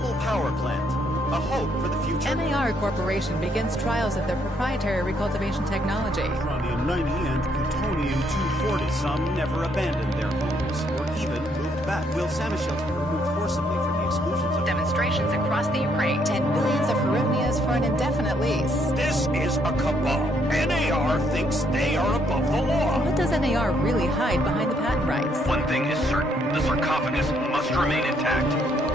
renewable power plant. A hope for the future. NAR Corporation begins trials of their proprietary recultivation technology. Uranium-90 and plutonium-240. Some never abandoned their homes, or even moved back. Will Samashells be removed forcibly from the exclusion zone? Demonstrations across the Ukraine. 10 billions of Harunias for an indefinite lease. This is a cabal. NAR thinks they are above the law. What does NAR really hide behind the patent rights? One thing is certain. The sarcophagus must remain intact.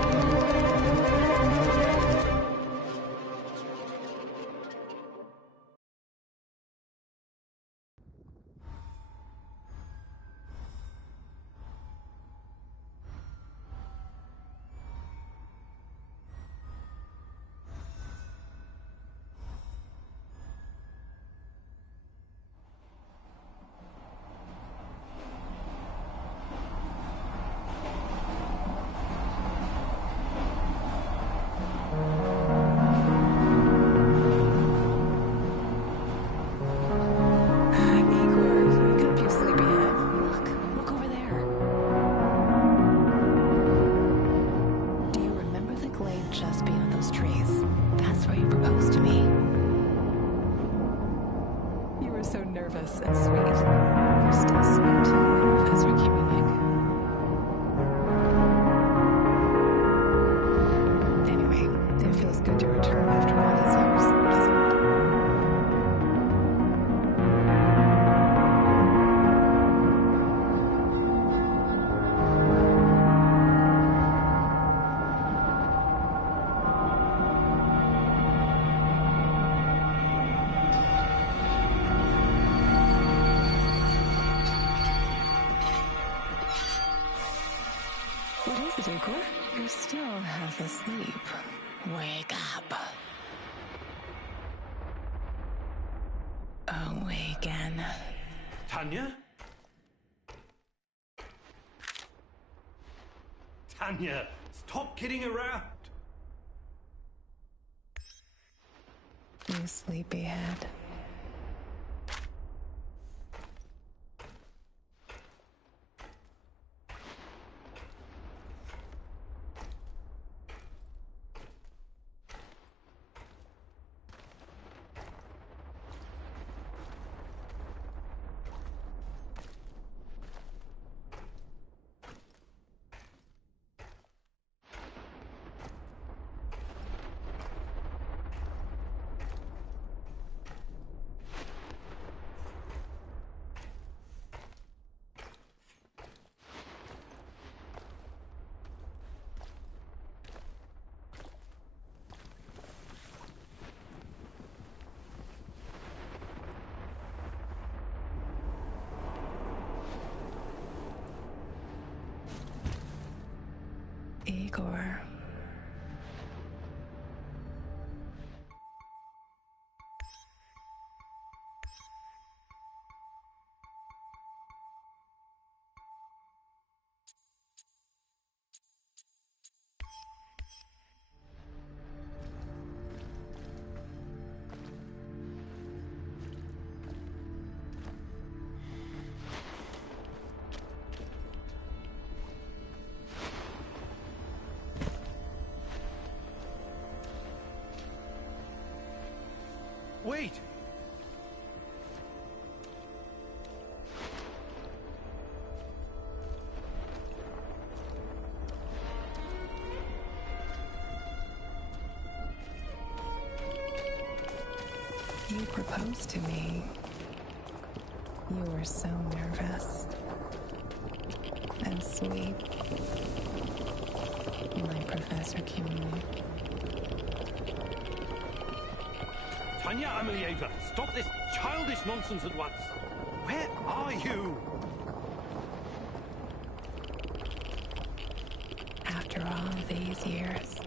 You're still half asleep. Wake up. Awaken. Tanya? Tanya, stop kidding around. You sleepyhead. Igor. Wait! You proposed to me. You were so nervous. And sweet. My Professor Kiwi. Tanya Amelieva, stop this childish nonsense at once. Where are you? After all these years.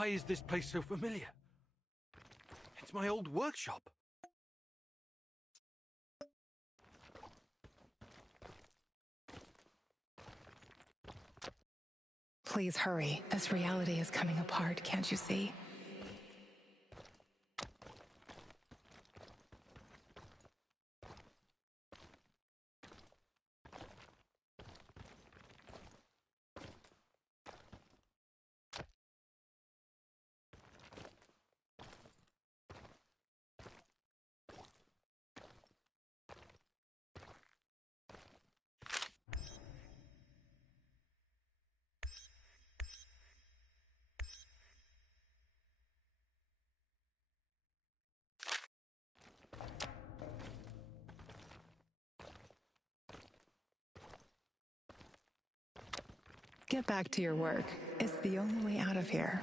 Why is this place so familiar? It's my old workshop. Please hurry. This reality is coming apart, can't you see? Get back to your work. It's the only way out of here.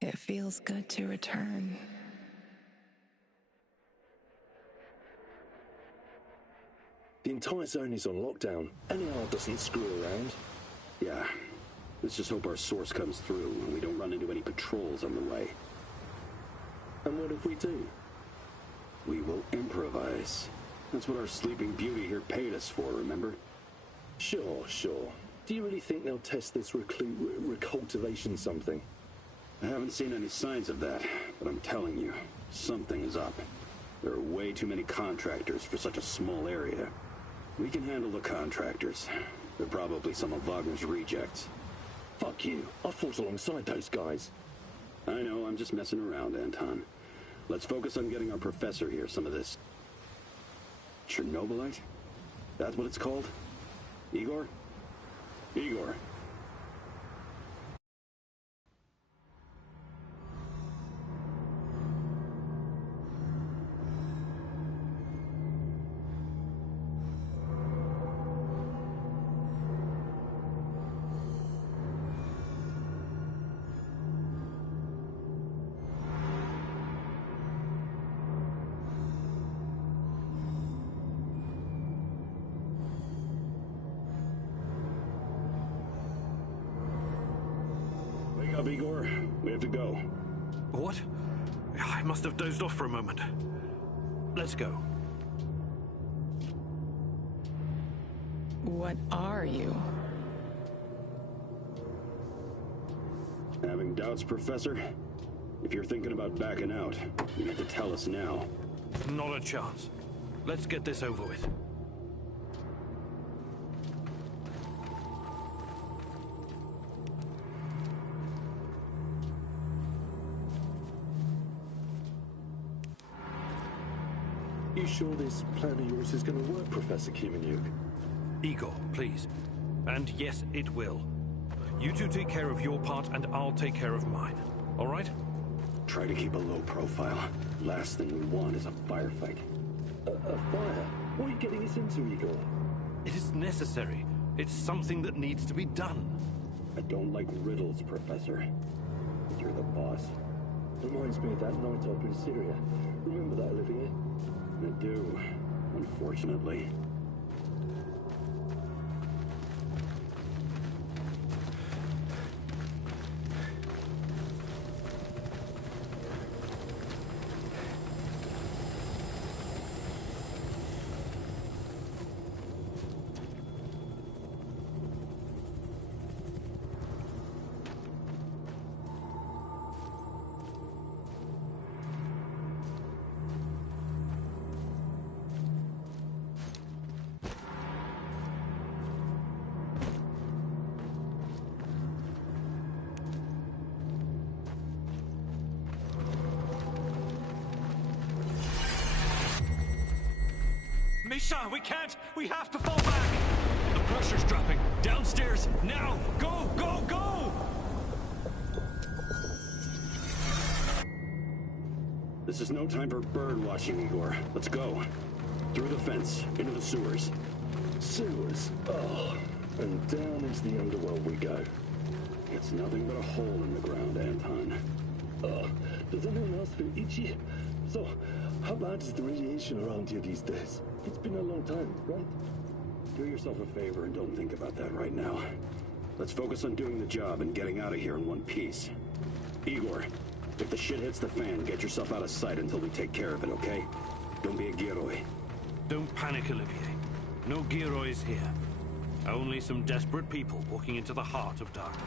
It feels good to return. The entire zone is on lockdown. NAR doesn't screw around. Yeah. Let's just hope our source comes through and we don't run into any patrols on the way. And what if we do? We will improvise. That's what our Sleeping Beauty here paid us for, remember? Sure. Do you really think they'll test this recultivation something? I haven't seen any signs of that, but I'm telling you, something is up. There are way too many contractors for such a small area. We can handle the contractors. They're probably some of Wagner's rejects. Fuck you. I fought alongside those guys. I know, I'm just messing around, Anton. Let's focus on getting our professor here some of this... Chernobylite? That's what it's called? Igor? Igor. Wake up, Igor. We have to go. What? I must have dozed off for a moment. Let's go. What are you? Having doubts, Professor? If you're thinking about backing out, you need to tell us now. Not a chance. Let's get this over with. You sure this plan of yours is going to work, Professor Kimenyuk? Igor, please. And yes, it will. You two take care of your part, and I'll take care of mine. All right? Try to keep a low profile. Last thing we want is a firefight. A fire? What are you getting us into, Igor? It is necessary. It's something that needs to be done. I don't like riddles, Professor. You're the boss. Reminds me of that night up in Syria. Remember that, Olivier? I do, unfortunately. Misha, we can't! We have to fall back! The pressure's dropping. Downstairs, now! Go, go, go! This is no time for bird watching, Igor. Let's go. Through the fence, into the sewers. Sewers? Oh, and down into the underworld we go. It's nothing but a hole in the ground, Anton. Does anyone else feel itchy? So, how bad is the radiation around here these days? It's been a long time, right? Do yourself a favor and don't think about that right now. Let's focus on doing the job and getting out of here in one piece. Igor, if the shit hits the fan, get yourself out of sight until we take care of it, okay? Don't be a Gieroi. Don't panic, Olivier. No Gierois here. Only some desperate people walking into the heart of darkness.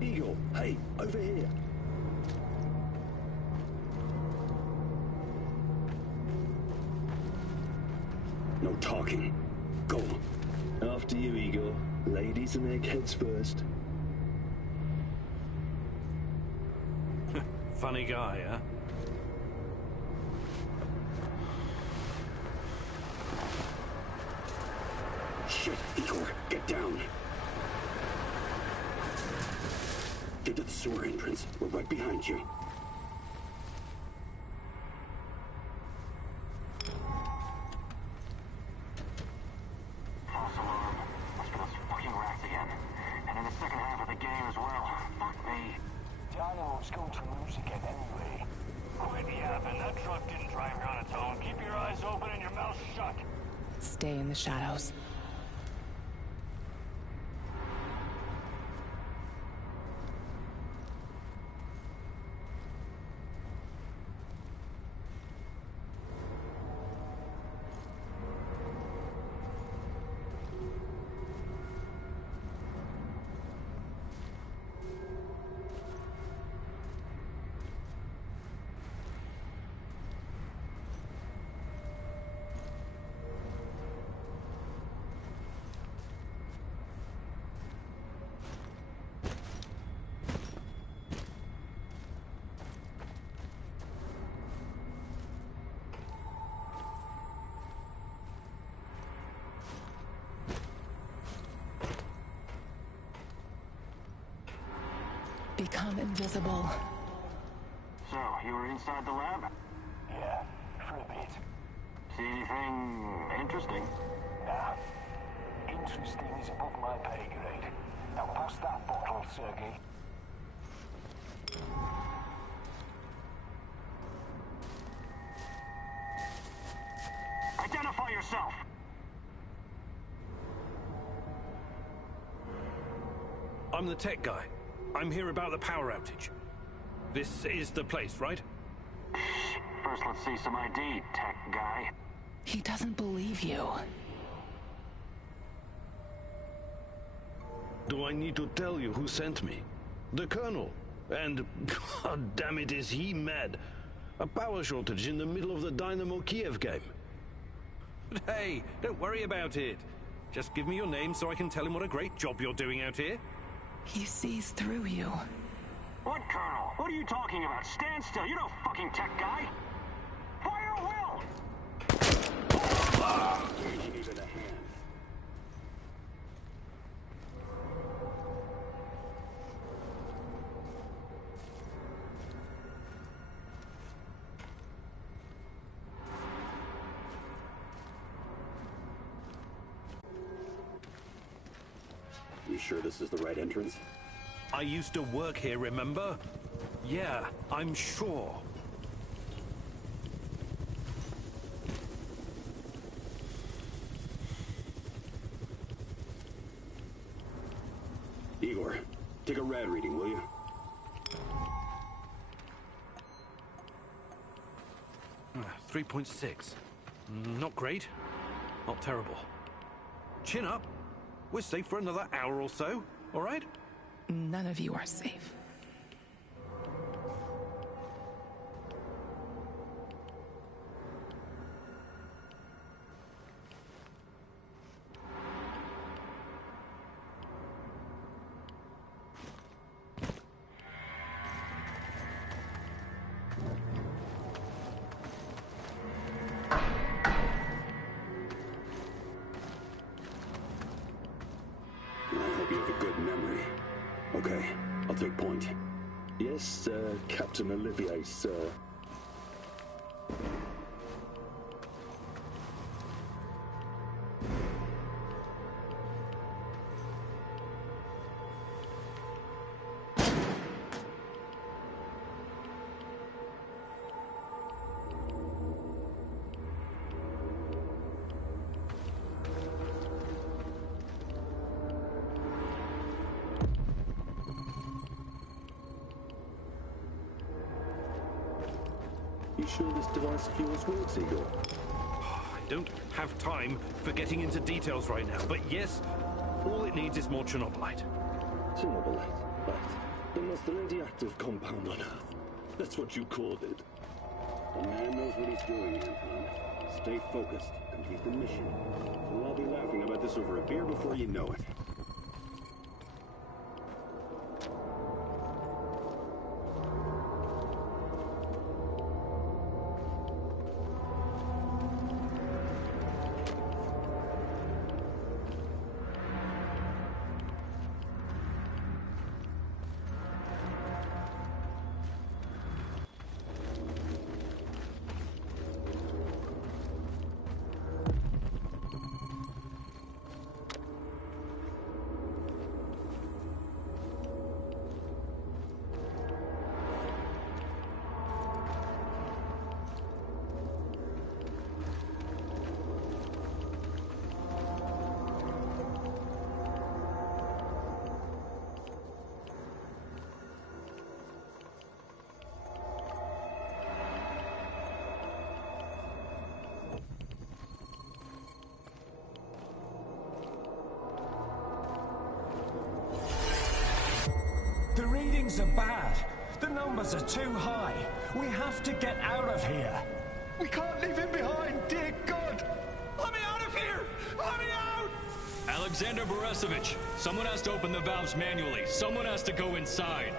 Igor, hey, over here. No talking. Go. After you, Igor. Ladies and eggheads first. Funny guy, huh? Shit, Igor, get down. Get to the sewer entrance. We're right behind you. False alarm. Must be those fucking rats again. And in the second half of the game as well. Fuck me. Dynamo's going to lose again anyway. Quit yapping. That truck didn't drive here on its own. Keep your eyes open and your mouth shut. Stay in the shadows. Become invisible. So, you were inside the lab? Yeah, for a bit. See anything interesting? Nah. Interesting is above my pay grade. Now pass that bottle, Sergei. Identify yourself! I'm the tech guy. I'm here about the power outage. This is the place, right? First, let's see some ID, tech guy. He doesn't believe you. Do I need to tell you who sent me? The Colonel. And, god damn it, is he mad. A power shortage in the middle of the Dynamo Kiev game. But hey, don't worry about it. Just give me your name so I can tell him what a great job you're doing out here. He sees through you. What, Colonel? What are you talking about? Stand still. You're no fucking tech guy. Fire at will! He needed a hand. You sure this is the right entrance? I used to work here, remember? Yeah, I'm sure. Igor, take a rad reading, will you? Ah, 3.6. Not great. Not terrible. Chin up. We're safe for another hour or so, all right? None of you are safe. take point. Yes, sir, Captain Olivier, sir. You sure this device of yours works, Igor? I don't have time for getting into details right now, but yes, all it needs is more Chernobylite. Chernobylite, right. The most radioactive compound on Earth. That's what you called it. The man knows what he's doing, Anton. Stay focused. Complete the mission. We'll all be laughing about this over a beer before you know it. The readings are bad. The numbers are too high. We have to get out of here. We can't leave him behind, dear God! Let me out of here! Let me out! Alexander Borisovich, someone has to open the valves manually. Someone has to go inside.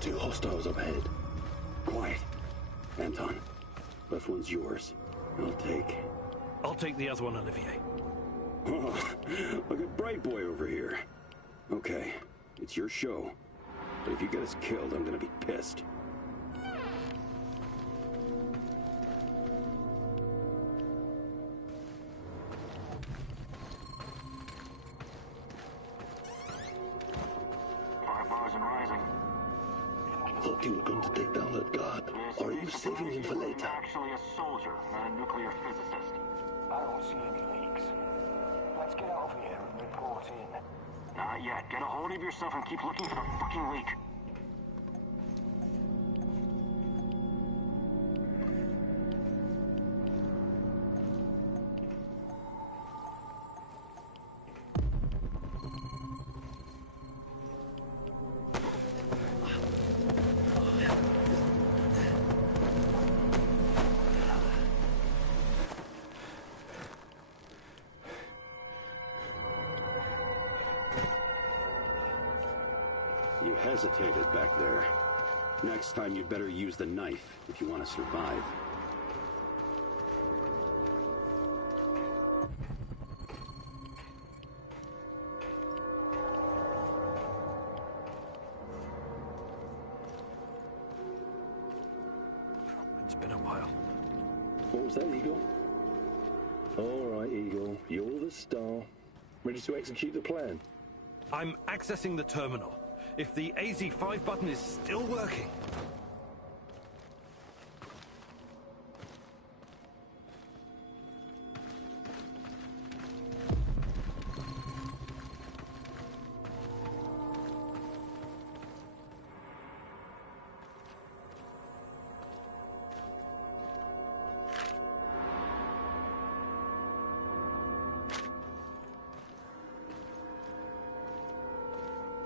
Two hostiles up ahead. Quiet. Anton, left one's yours. I'll take the other one, Olivier. Oh, look at Bright Boy over here. Okay, it's your show. But if you get us killed, I'm gonna be pissed. $5 and rising. Thought you were going to take down that guard. Or are you saving him for later? Actually a soldier, not a nuclear physicist. I don't see any leaks. Let's get out of here and report in. Not yet. Get a hold of yourself and keep looking for the fucking leak. You hesitated back there. Next time you'd better use the knife if you want to survive. It's been a while. What was that, Eagle? All right, Eagle. You're the star. Ready to execute the plan? I'm accessing the terminal. If the AZ5 button is still working...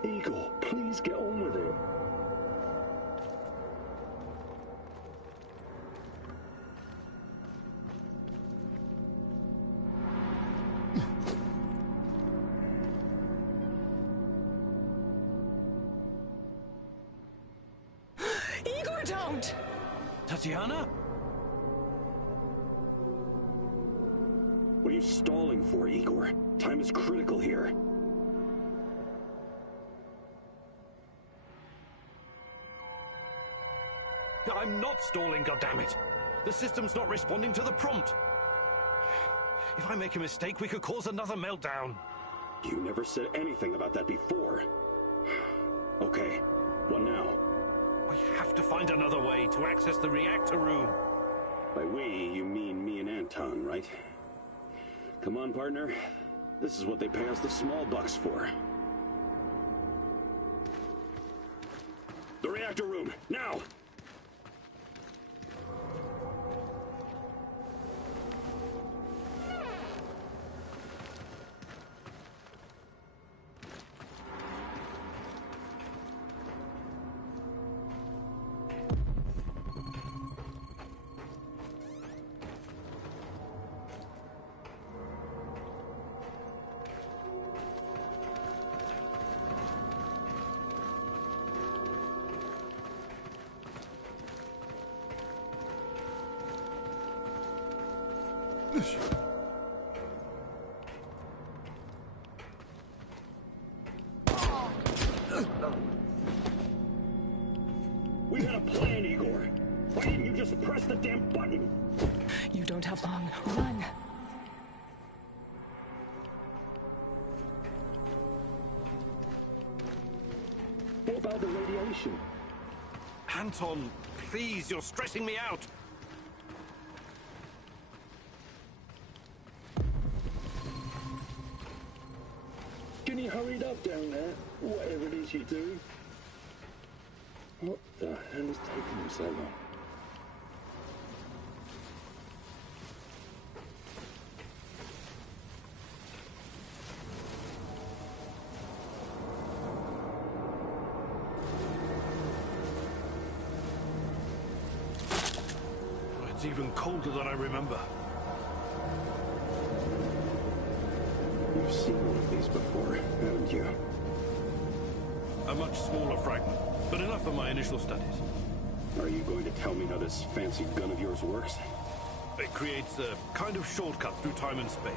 Eagle, please get on with it. Don't! Tatiana? What are you stalling for, Igor? Time is critical here. I'm not stalling, goddammit! The system's not responding to the prompt! If I make a mistake, we could cause another meltdown. You never said anything about that before. Okay, what now? We have to find another way to access the reactor room. By we, you mean me and Anton, right? Come on, partner. This is what they pay us the small bucks for. The reactor room, now! We had a plan, Igor. Why didn't you just press the damn button? You don't have long. Run! What about the radiation? Anton, please, you're stressing me out. Can you hurry it up down there? Whatever it is you do. What the hell is taking you so long? It's even colder than I remember. You've seen one of these before, haven't you? A much smaller fragment, but enough for my initial studies. Are you going to tell me how this fancy gun of yours works? It creates a kind of shortcut through time and space.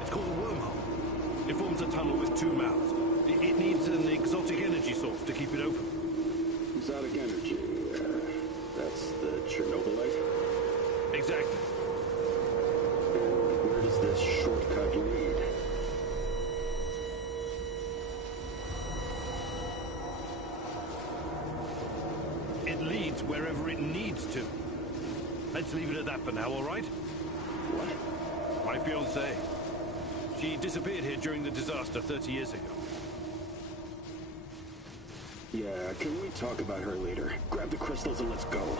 It's called a wormhole. It forms a tunnel with two mouths. It needs an exotic energy source to keep it open. Exotic energy. That's the Chernobylite? Exactly. And where does this shortcut lead? It leads wherever it needs to. Let's leave it at that for now, all right? What? My fiancée. She disappeared here during the disaster 30 years ago. Yeah, can we talk about her later? Grab the crystals and let's go.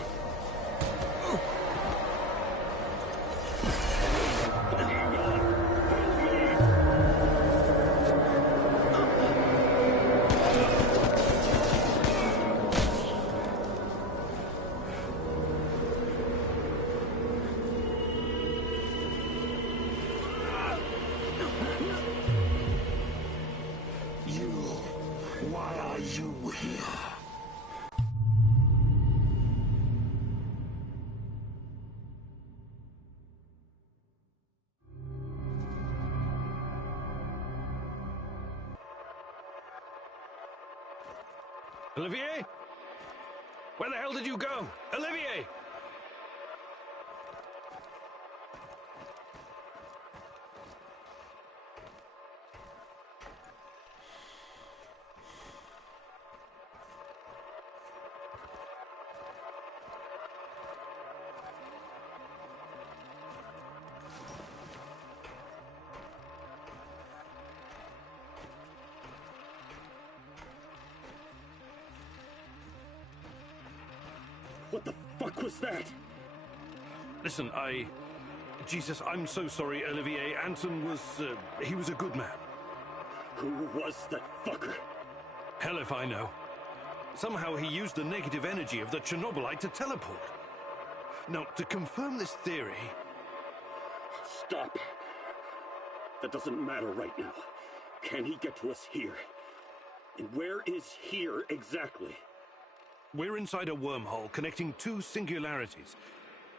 Olivier? Where the hell did you go? Olivier! What the fuck was that? Listen, Jesus, I'm so sorry, Olivier. Anton was, he was a good man. Who was that fucker? Hell if I know. Somehow he used the negative energy of the Chernobylite to teleport. Now, to confirm this theory... Stop. That doesn't matter right now. Can he get to us here? And where is here exactly? We're inside a wormhole connecting two singularities.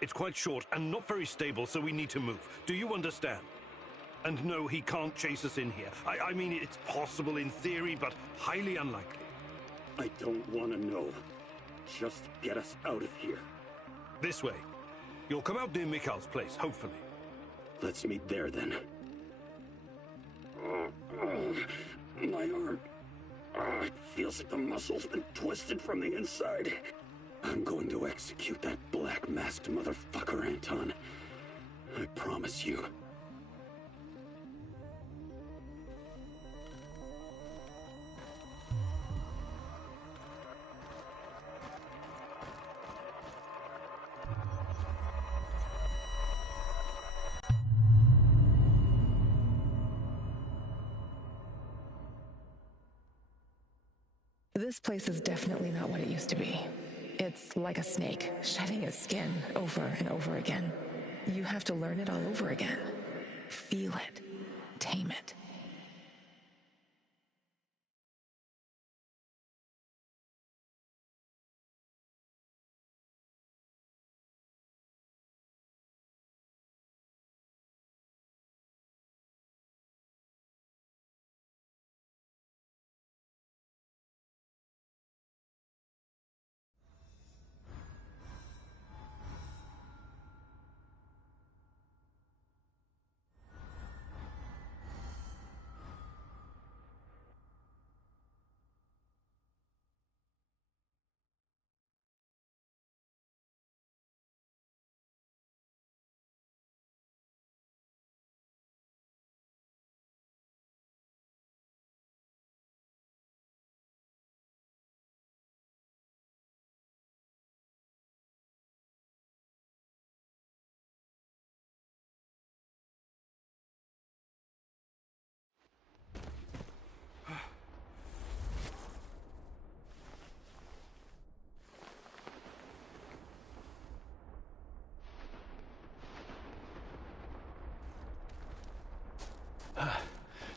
It's quite short and not very stable, so we need to move. Do you understand? And no, he can't chase us in here. I mean, it's possible in theory, but highly unlikely. I don't want to know. Just get us out of here. This way. You'll come out near Mikhail's place, hopefully. Let's meet there, then. My arm. It feels like the muscle's been twisted from the inside. I'm going to execute that black-masked motherfucker, Anton. I promise you. This place is definitely not what it used to be. It's like a snake, shedding its skin over and over again. You have to learn it all over again. Feel it. Tame it.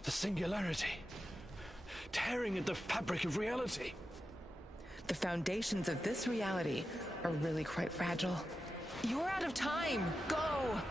The singularity. Tearing at the fabric of reality. The foundations of this reality are really quite fragile. You're out of time! Go!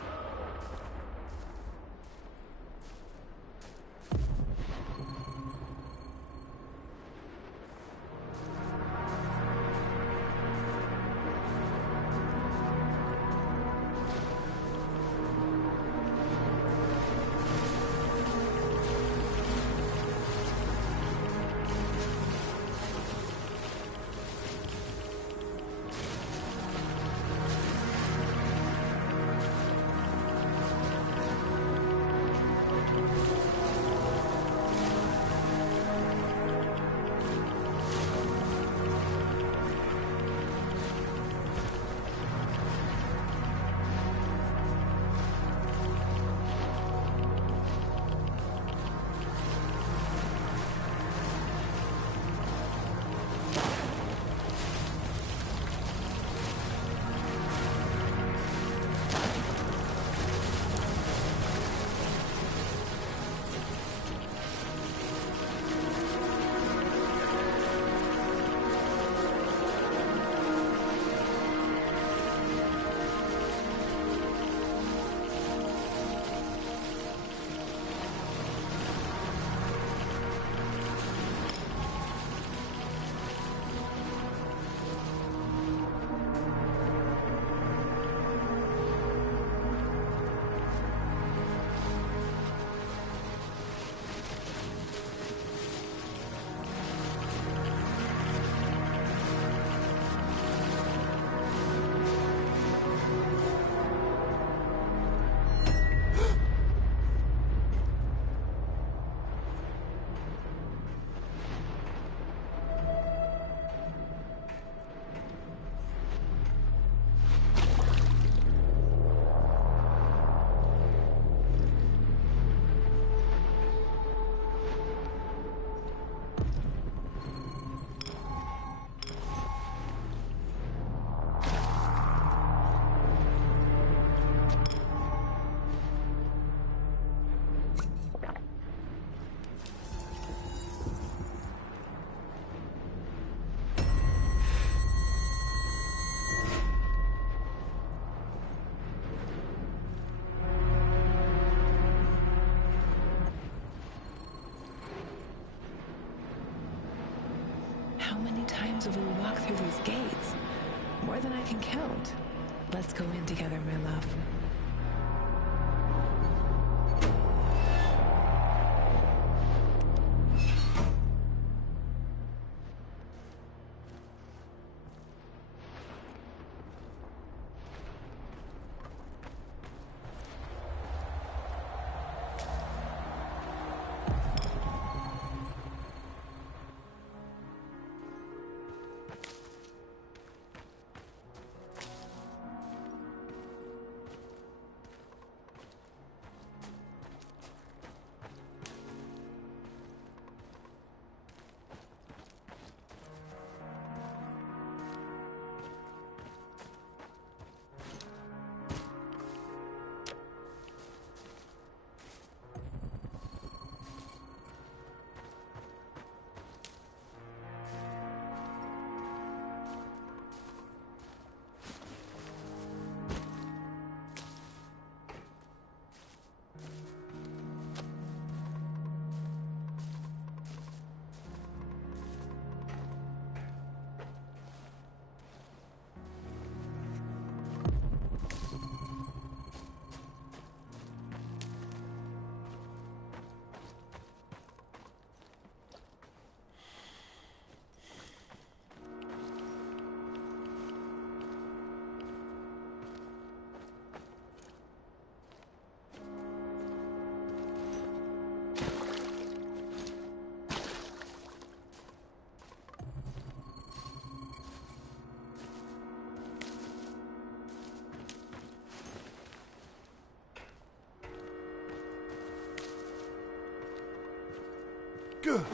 How many times have we walked through these gates? More than I can count. Let's go in together, my love. Good.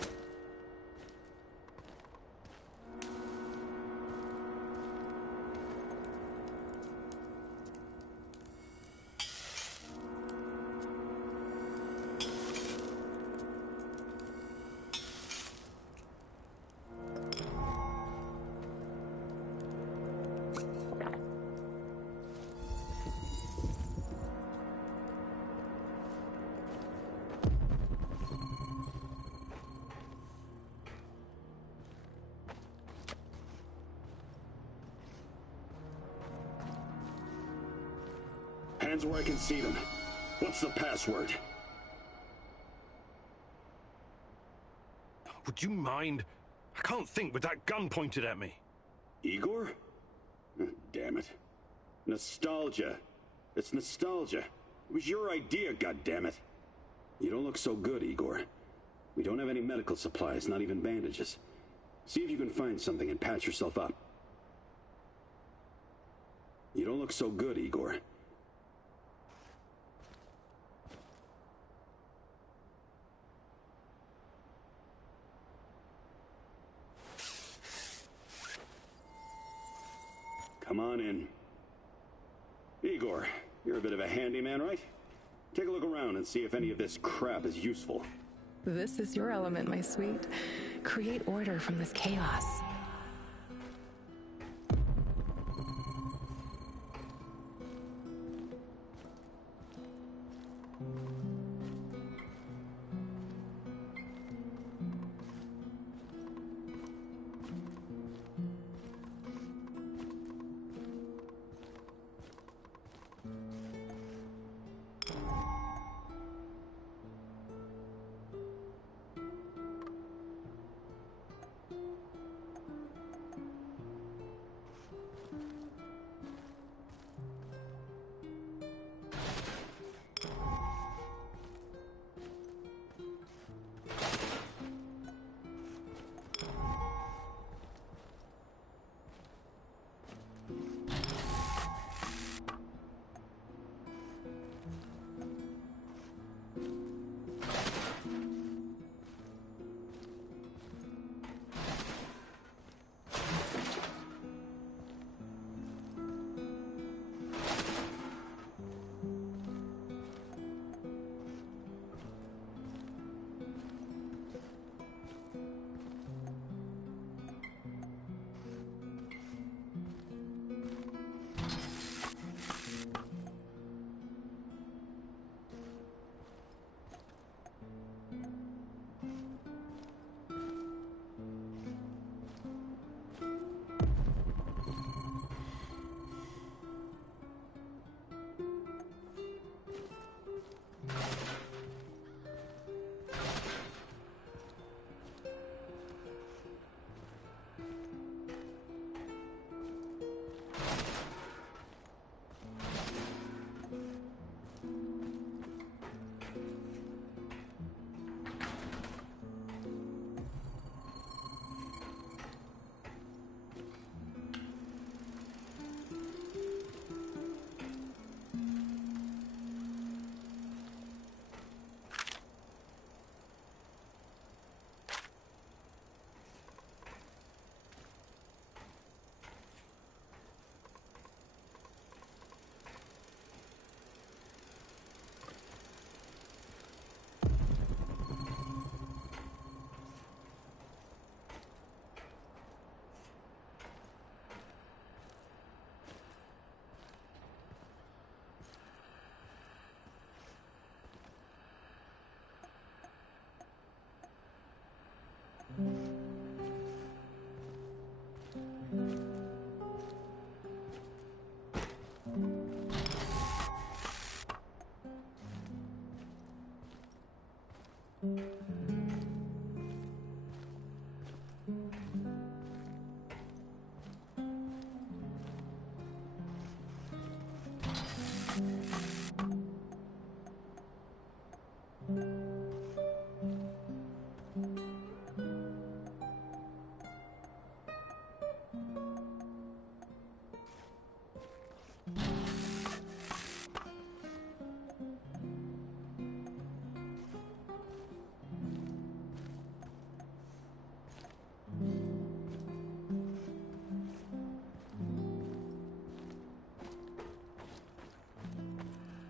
Hands where I can see them. What's the password? Would you mind? I can't think with that gun pointed at me. Igor? Damn it. Nostalgia. It's nostalgia. It was your idea, goddammit. You don't look so good, Igor. We don't have any medical supplies, not even bandages. See if you can find something and patch yourself up. You don't look so good, Igor. Come on in. Igor, you're a bit of a handyman, right? Take a look around and see if any of this crap is useful. This is your element, my sweet. Create order from this chaos.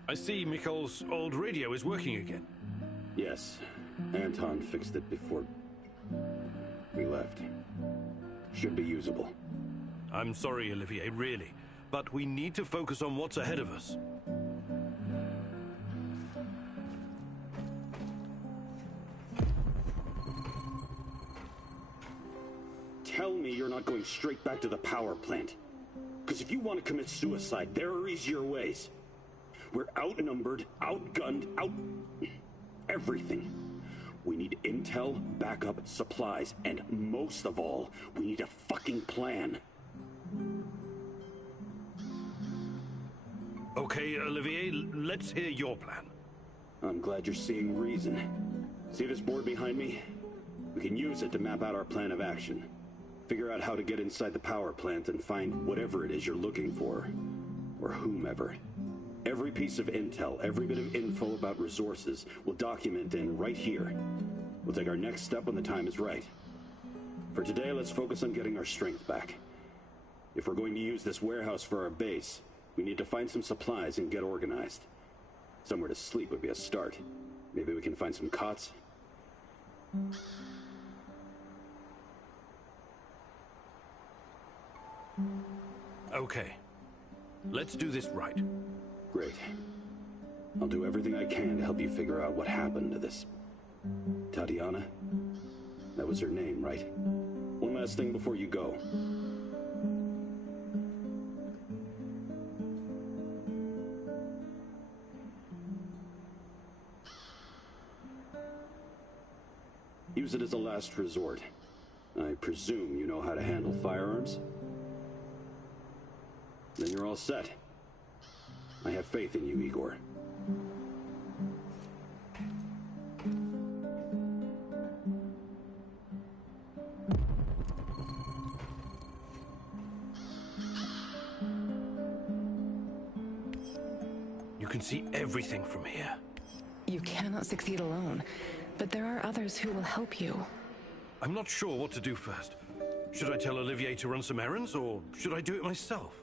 I see Mikol's old radio is working again. Yes. Anton fixed it before we left. Should be usable. I'm sorry, Olivier, really. But we need to focus on what's ahead of us. Tell me you're not going straight back to the power plant. Because if you want to commit suicide, there are easier ways. We're outnumbered, outgunned, everything. We need intel, backup, supplies, and most of all, we need a fucking plan. Okay, Olivier, let's hear your plan. I'm glad you're seeing reason. See this board behind me? We can use it to map out our plan of action. Figure out how to get inside the power plant and find whatever it is you're looking for. Or whomever. Every piece of intel, every bit of info about resources, we'll document in right here. We'll take our next step when the time is right. For today, let's focus on getting our strength back. If we're going to use this warehouse for our base, we need to find some supplies and get organized. Somewhere to sleep would be a start. Maybe we can find some cots. Okay. Let's do this right. Great. I'll do everything I can to help you figure out what happened to this... Tatiana? That was her name, right? One last thing before you go. Use it as a last resort. I presume you know how to handle firearms? Then you're all set. I have faith in you, Igor. You can see everything from here. You cannot succeed alone, but there are others who will help you. I'm not sure what to do first. Should I tell Olivier to run some errands, or should I do it myself?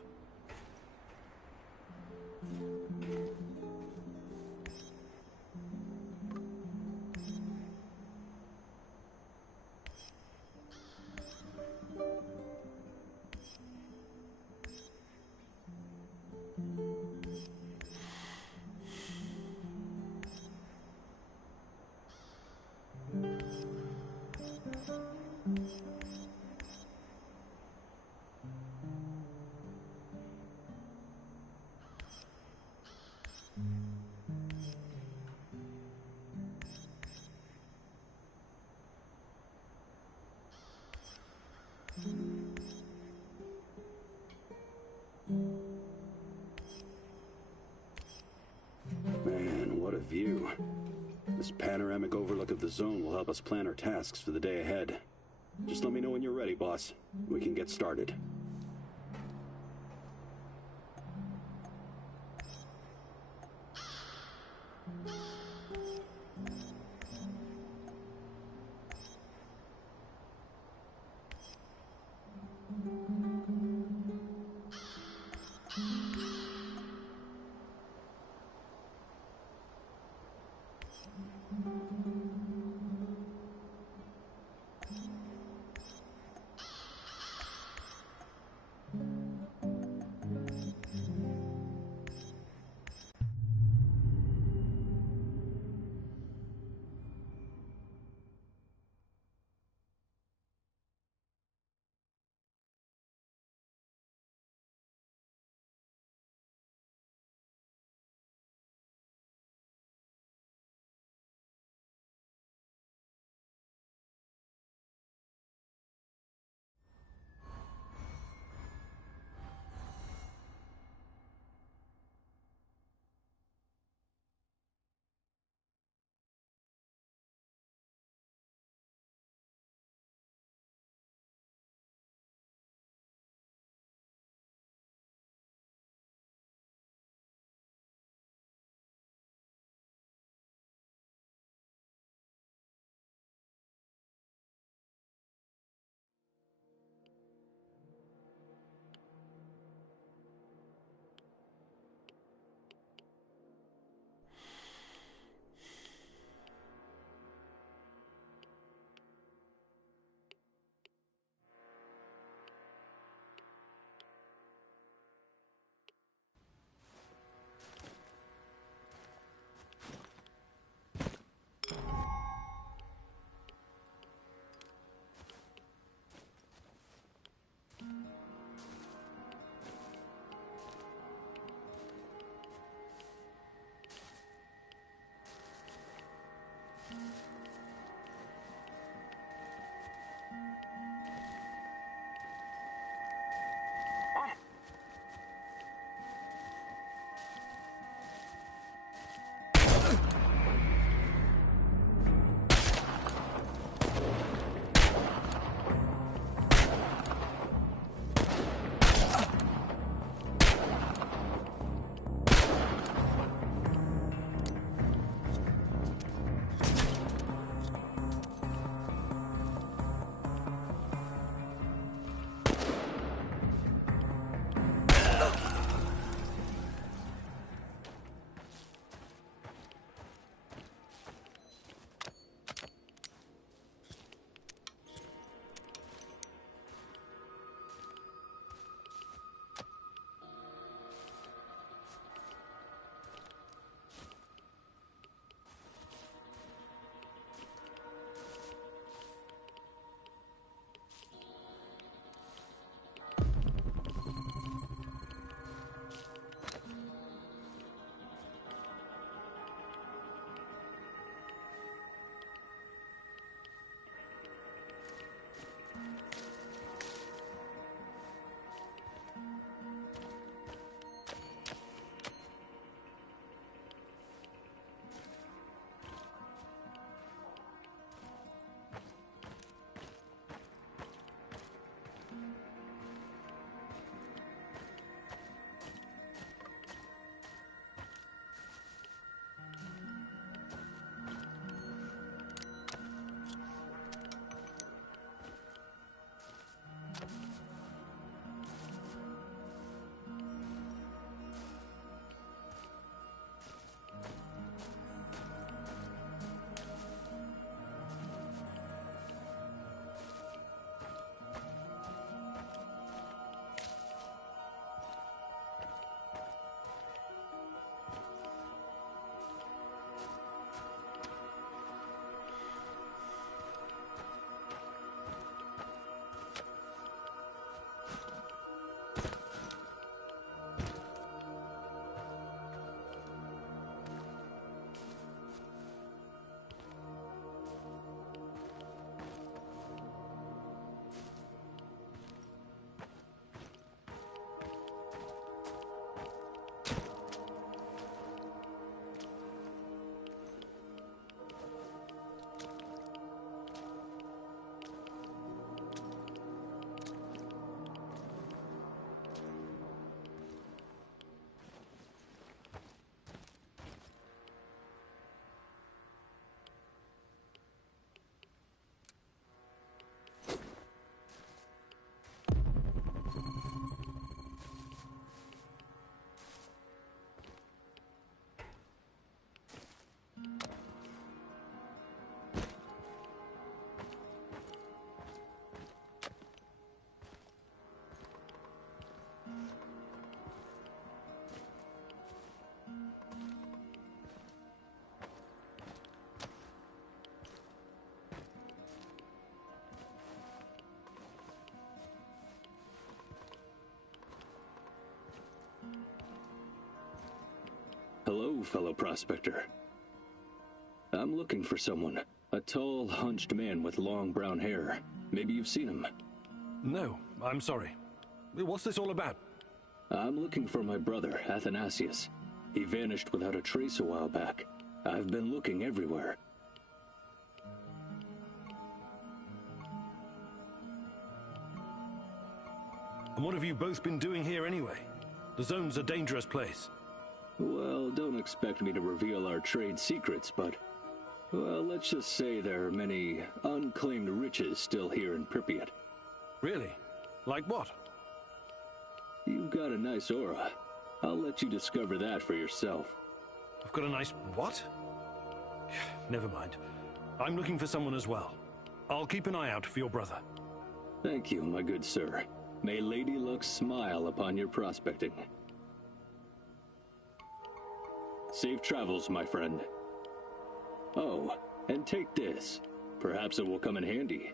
Man, what a view. This panoramic overlook of the zone will help us plan our tasks for the day ahead. Just let me know when you're ready, boss. We can get started. Hello, fellow prospector. I'm looking for someone. A tall, hunched man with long brown hair. Maybe you've seen him. No, I'm sorry. What's this all about? I'm looking for my brother, Athanasius. He vanished without a trace a while back. I've been looking everywhere. And what have you both been doing here anyway? The zone's a dangerous place. Well, don't expect me to reveal our trade secrets, but... well, let's just say there are many unclaimed riches still here in Pripyat. Really? Like what? You've got a nice aura. I'll let you discover that for yourself. I've got a nice what? Never mind. I'm looking for someone as well. I'll keep an eye out for your brother. Thank you, my good sir. May Lady Luck smile upon your prospecting. Safe travels, my friend. Oh, and take this. Perhaps it will come in handy.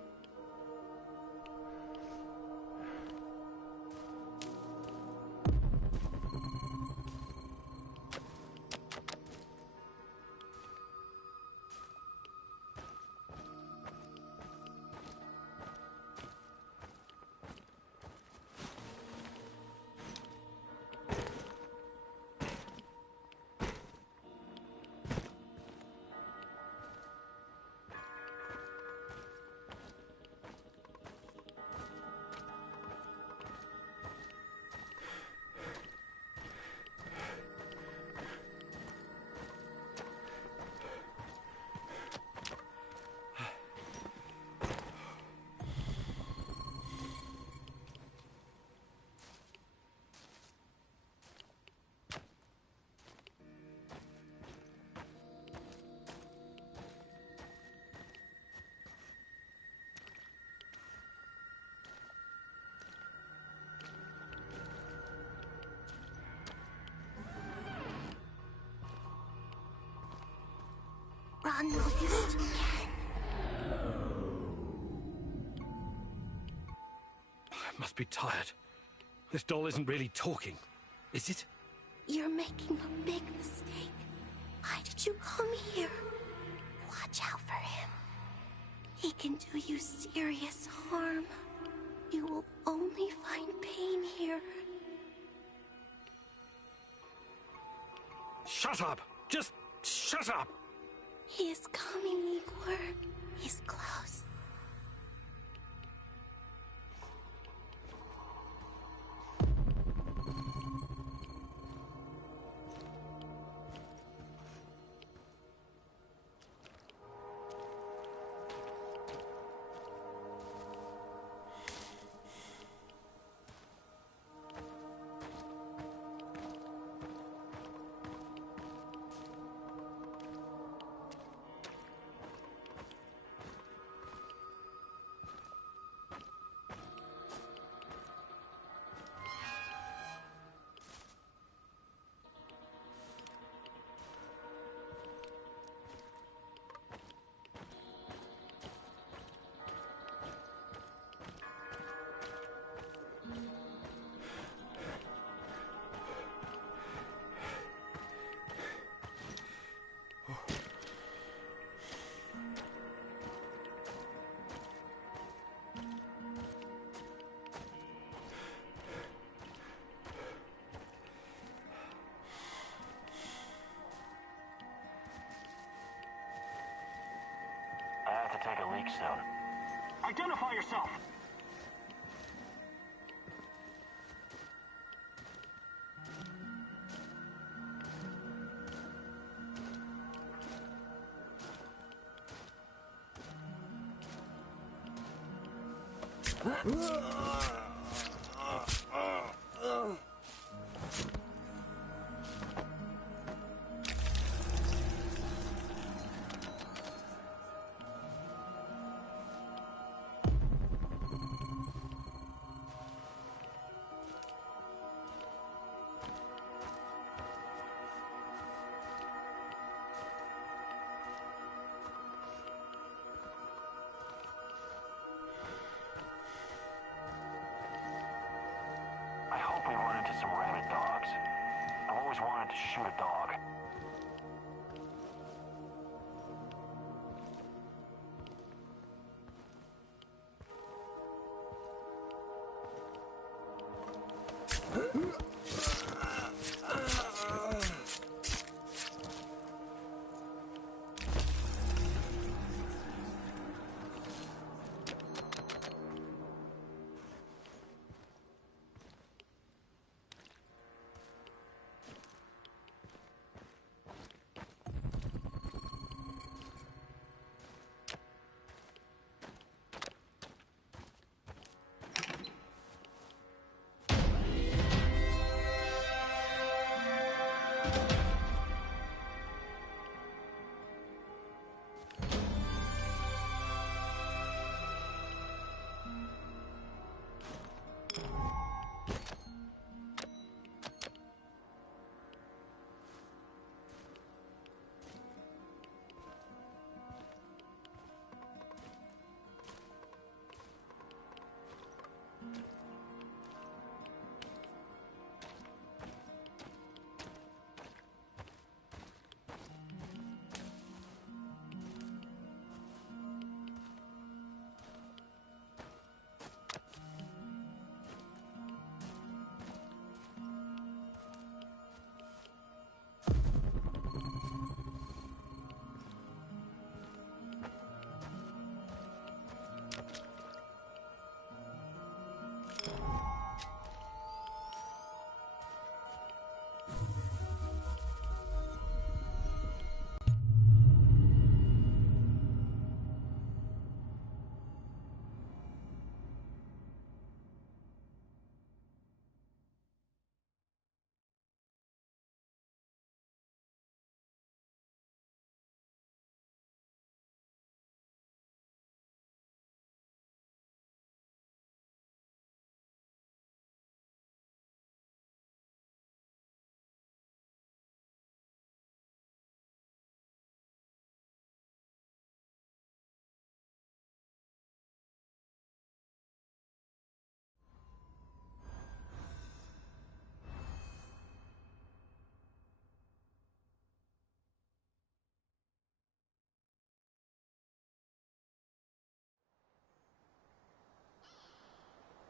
Run while you still can. I must be tired. This doll isn't really talking, is it? You're making a big mistake. Why did you come here? Watch out for him. He can do you serious harm. You will only find pain here. Shut up! Just shut up! He is coming, Igor. He's close. To take a leak soon. Identify yourself! I hope we run into some rabid dogs. I've always wanted to shoot a dog.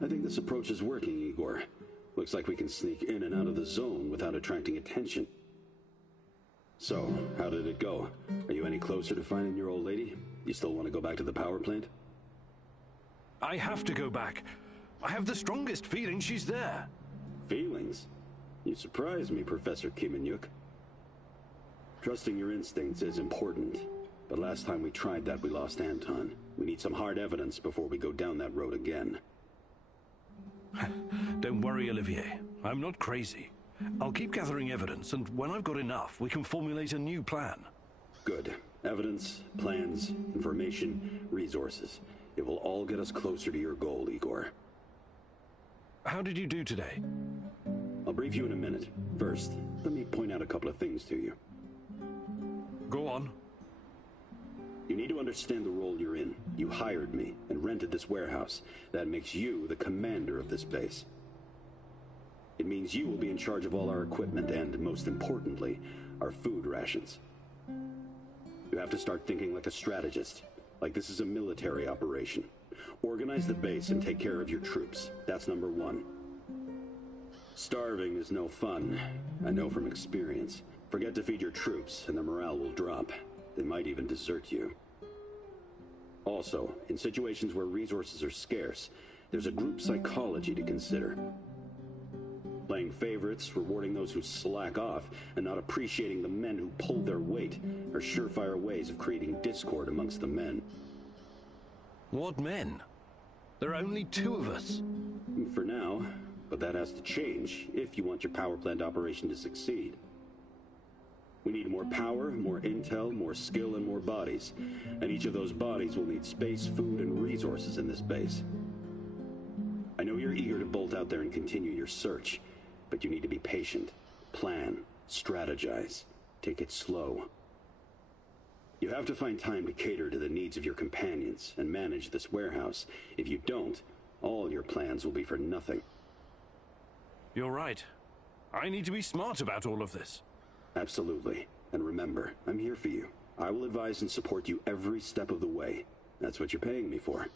I think this approach is working, Igor. Looks like we can sneak in and out of the zone without attracting attention. So, how did it go? Are you any closer to finding your old lady? You still want to go back to the power plant? I have to go back. I have the strongest feeling she's there. Feelings? You surprise me, Professor Kimenyuk. Trusting your instincts is important, but last time we tried that, we lost Anton. We need some hard evidence before we go down that road again. Don't worry, Olivier. I'm not crazy. I'll keep gathering evidence, and when I've got enough, we can formulate a new plan. Good. Evidence, plans, information, resources. It will all get us closer to your goal, Igor. How did you do today? I'll brief you in a minute. First, let me point out a couple of things to you. Go on. You need to understand the role you're in. You hired me and rented this warehouse. That makes you the commander of this base. It means you will be in charge of all our equipment and, most importantly, our food rations. You have to start thinking like a strategist, like this is a military operation. Organize the base and take care of your troops. That's number one. Starving is no fun. I know from experience. Forget to feed your troops and their morale will drop. They might even desert you. Also, in situations where resources are scarce, there's a group psychology to consider. Playing favorites, rewarding those who slack off, and not appreciating the men who pull their weight are surefire ways of creating discord amongst the men. What men? There are only 2 of us. For now, but that has to change if you want your power plant operation to succeed. We need more power, more intel, more skill, and more bodies. And each of those bodies will need space, food, and resources in this base. I know you're eager to bolt out there and continue your search, but you need to be patient, plan, strategize, take it slow. You have to find time to cater to the needs of your companions and manage this warehouse. If you don't, all your plans will be for nothing. You're right. I need to be smart about all of this. Absolutely. And remember, I'm here for you. I will advise and support you every step of the way. That's what you're paying me for.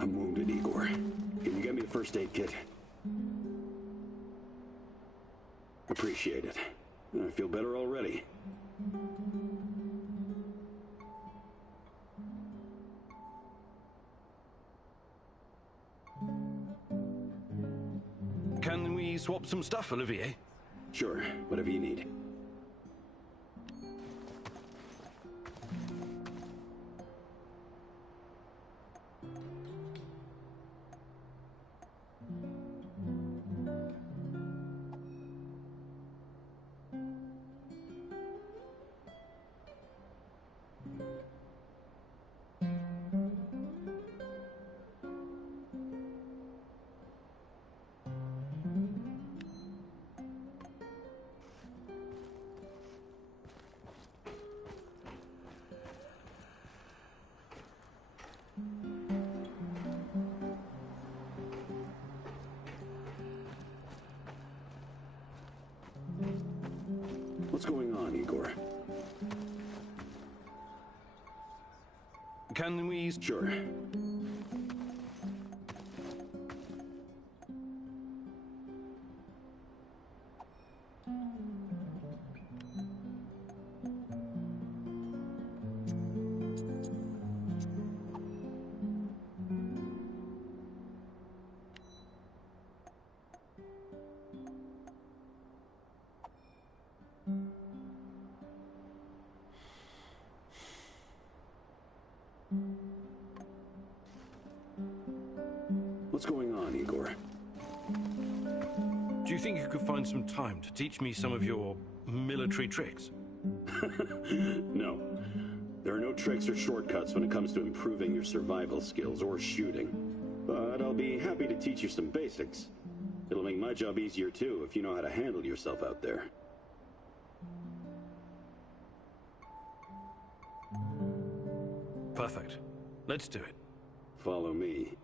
I'm wounded, Igor. Can you get me the first aid kit? Appreciate it. I feel better already. Can we swap some stuff, Olivier? Sure, whatever you need. What's going on, Igor? Can we... Sure. What's going on, Igor? Do you think you could find some time to teach me some of your military tricks? No. There are no tricks or shortcuts when it comes to improving your survival skills or shooting. But I'll be happy to teach you some basics. It'll make my job easier too if you know how to handle yourself out there. Perfect. Let's do it. Follow me.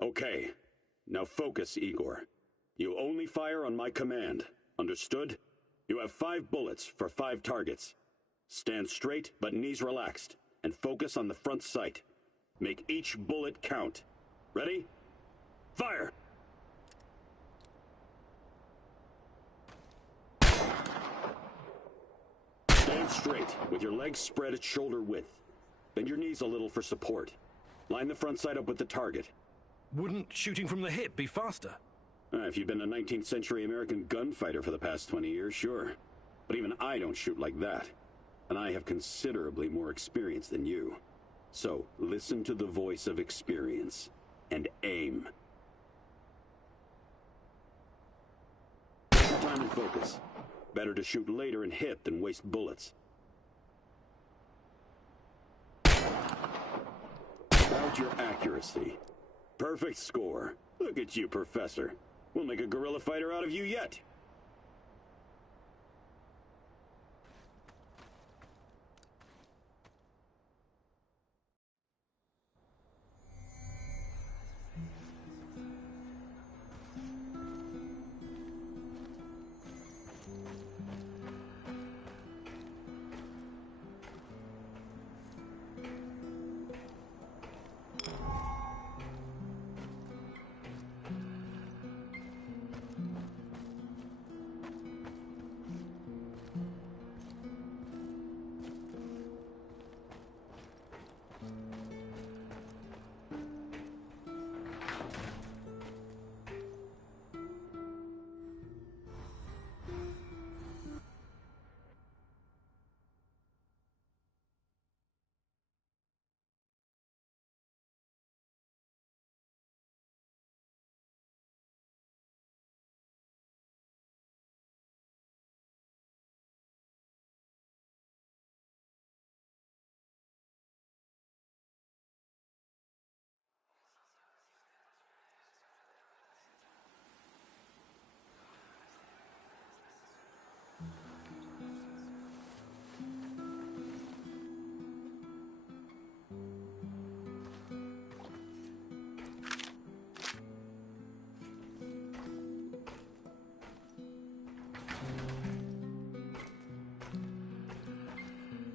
Okay. Now focus, Igor. You only fire on my command. Understood? You have 5 bullets for 5 targets. Stand straight, but knees relaxed, and focus on the front sight. Make each bullet count. Ready? Fire! Stand straight, with your legs spread at shoulder width. Bend your knees a little for support. Line the front sight up with the target. Wouldn't shooting from the hip be faster? If you've been a 19th century American gunfighter for the past 20 years, sure. But even I don't shoot like that. And I have considerably more experience than you. So, listen to the voice of experience. And aim. Time and focus. Better to shoot later and hit than waste bullets. About your accuracy. Perfect score. Look at you, Professor. We'll make a guerrilla fighter out of you yet.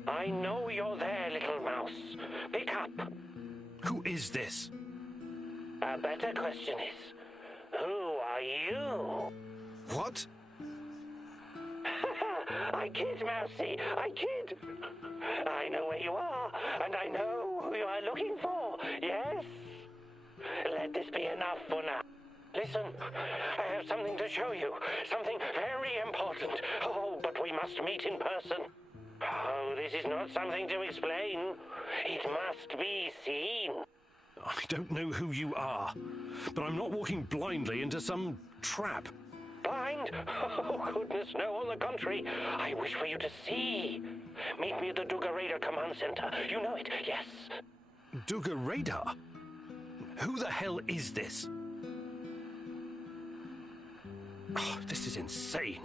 I know you're there, little mouse. Pick up. Who is this? A better question is, who are you? What? I kid, Mousy, I kid. I know where you are, and I know who you are looking for, yes? Let this be enough for now. Listen, I have something to show you, something very important. Oh, but we must meet in person. Oh, this is not something to explain. It must be seen. I don't know who you are, but I'm not walking blindly into some trap. Blind? Oh, goodness, no, on the contrary. I wish for you to see. Meet me at the Duga Radar Command Center. You know it, yes. Duga Radar? Who the hell is this? Oh, this is insane.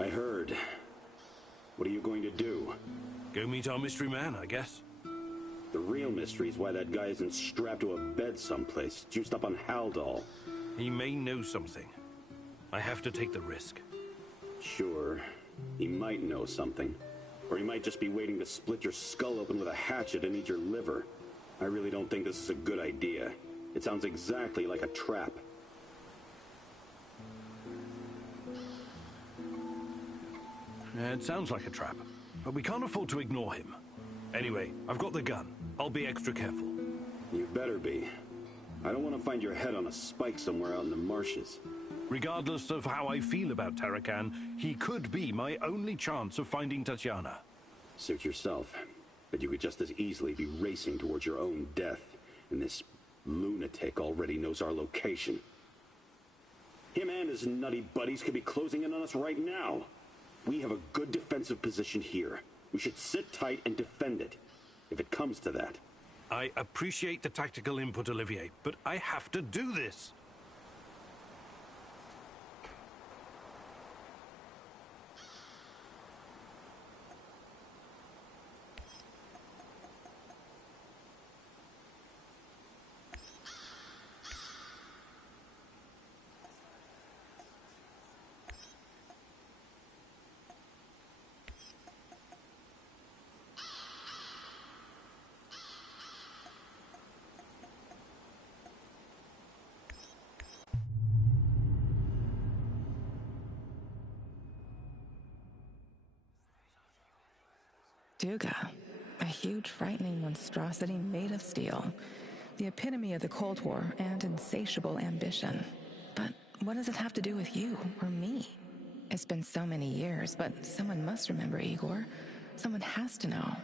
I heard. What are you going to do? Go meet our mystery man, I guess. The real mystery is why that guy isn't strapped to a bed someplace, juiced up on Haldol. He may know something. I have to take the risk. Sure. He might know something. Or he might just be waiting to split your skull open with a hatchet and eat your liver. I really don't think this is a good idea. It sounds exactly like a trap. It sounds like a trap, but we can't afford to ignore him. Anyway, I've got the gun. I'll be extra careful. You better be. I don't want to find your head on a spike somewhere out in the marshes. Regardless of how I feel about Tarakan, he could be my only chance of finding Tatiana. Suit yourself. But you could just as easily be racing towards your own death, and this lunatic already knows our location. Him and his nutty buddies could be closing in on us right now. We have a good defensive position here. We should sit tight and defend it, if it comes to that. I appreciate the tactical input, Olivier, but I have to do this. Duga, a huge, frightening monstrosity made of steel. The epitome of the Cold War and insatiable ambition. But what does it have to do with you or me? It's been so many years, but someone must remember Igor. Someone has to know.